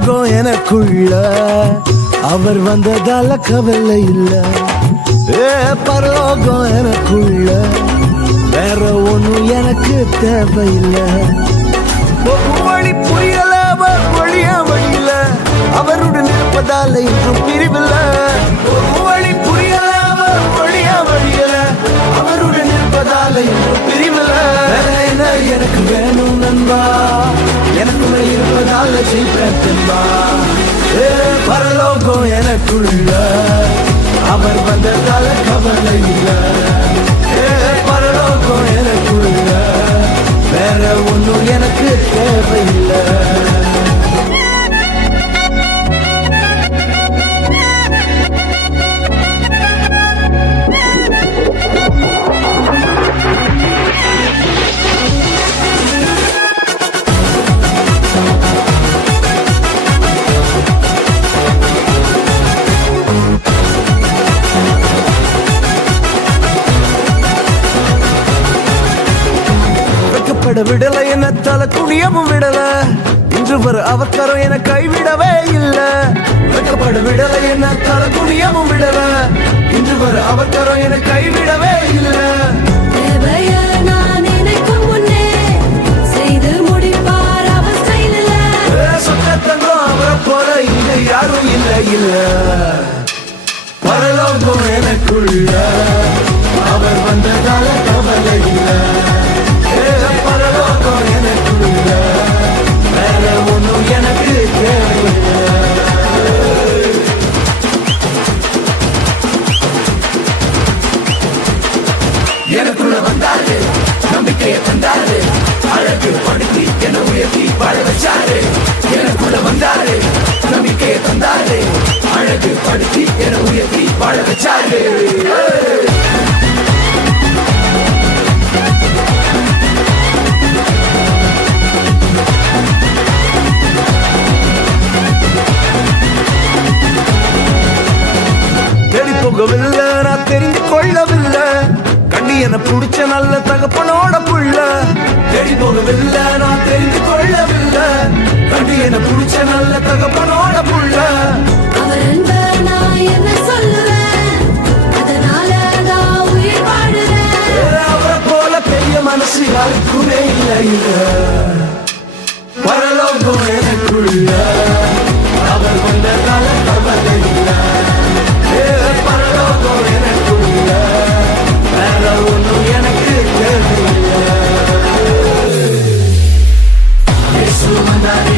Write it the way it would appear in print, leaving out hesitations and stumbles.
பரலோகம் எனக்குள்ள அவர் வந்ததால கவலை இல்ல. பரலோகம் எனக்குள்ள வேற ஒண்ணும் எனக்கு தேவையில்லை. வழி புரியல வழியா வழியில அவருடன் இருப்பதால இன்றும் பிரிவில்ல. வழி புரியல வழியா வழியில அவருடன் இருப்பதால இன்றும் பிரிவில்ல. என்ன எனக்கு வேணும் நண்பா, எனக்குள்ள இருப்பதால ஜெயிப்பேன் தென்பா. பரலோகம் எனக்குள்ள அவர் வந்ததால கவலை இல்ல. பரலோகம் எனக்குள்ள வேற ஒண்ணும் எனக்கு தேவையில்லை. விடல என்ன தலை குனியவும் விடல, இன்று வர அவக்கரம் என கைவிடவே இல்ல. வெக்கப்பட விடல என்ன தலை குனியவும் விடல, இன்று வர அவக்கரம் என கைவிடவே இல்ல. சொத்தங்கம் அவரை போல இங்க யாரும் இல்ல இல்ல. பரலோகம் எனக்குள்ள அவர் வந்ததால கவலை இல்ல. பரலோகம் எனக்குள்ள வேற ஒண்ணும் எனக்கு தேவையில்லை. எனக்குள்ள வந்தாரு, நம்பிக்கையை தந்தாரு, அழகு படுத்தி என உயர்த்தி வாழ வச்சாரு. எனக்குள்ள வந்தாரு, நம்பிக்கையை தந்தாரு, அழகு படுத்தி என உயர்த்தி வாழ வச்சாரு. போகவில்லை நான் தெரிந்து கொள்ளவில்லை, கண்டி என புடிச்ச நல்ல தகப்பனோட புள்ள. தேடி போகவில்லை நான் தெரிந்து கொள்ளவில்லை, கண்டி என புடிச்ச நல்ல தகப்பனோட புள்ள. அவரை போல பெரிய மனசு யாருக்குமே இல்லை. பரலோகம் எனக்குள்ள அவர் வந்ததால கவலை இல்லை. பரலோகம் எனக்குள்ள வேற ஒண்ணும் எனக்கு தேவையில்லை. இயேசு வந்தாரே